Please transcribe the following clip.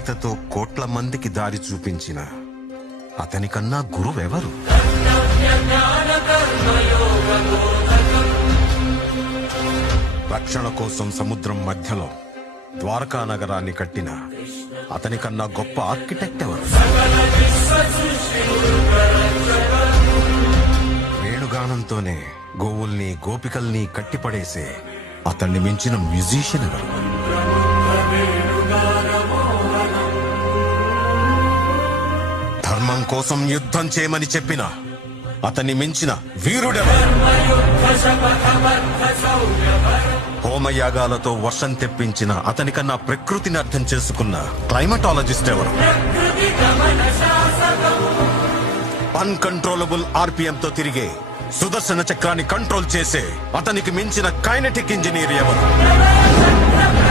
గీతతో కోట్ల మందికి దారి చూపించిన అతనికన్నా గురువెవరు? రక్షణ కోసం సముద్రం మధ్యలో ద్వారకా నగరాన్ని కట్టిన అతనికన్నా గొప్ప ఆర్కిటెక్ట్ ఎవరు? వేణుగానంతోనే గోవుల్ని గోపికల్ని కట్టిపడేసే అతన్ని మించిన మ్యూజిషియన్ ఎవరు? ధర్మం కోసం యుద్ధం చేయమని చెప్పిన అతన్ని మించిన వీరుడెవరు? హోమయాగాలతో వర్షం తెప్పించిన అతనికన్నా ప్రకృతిని అర్థం చేసుకున్న క్లైమటాలజిస్ట్ ఎవరు? అన్కంట్రోలబుల్ ఆర్పిఎంతో తిరిగే సుదర్శన చక్రాన్ని కంట్రోల్ చేసే అతనికి మించిన కైనెటిక్ ఇంజనీర్ ఎవరు?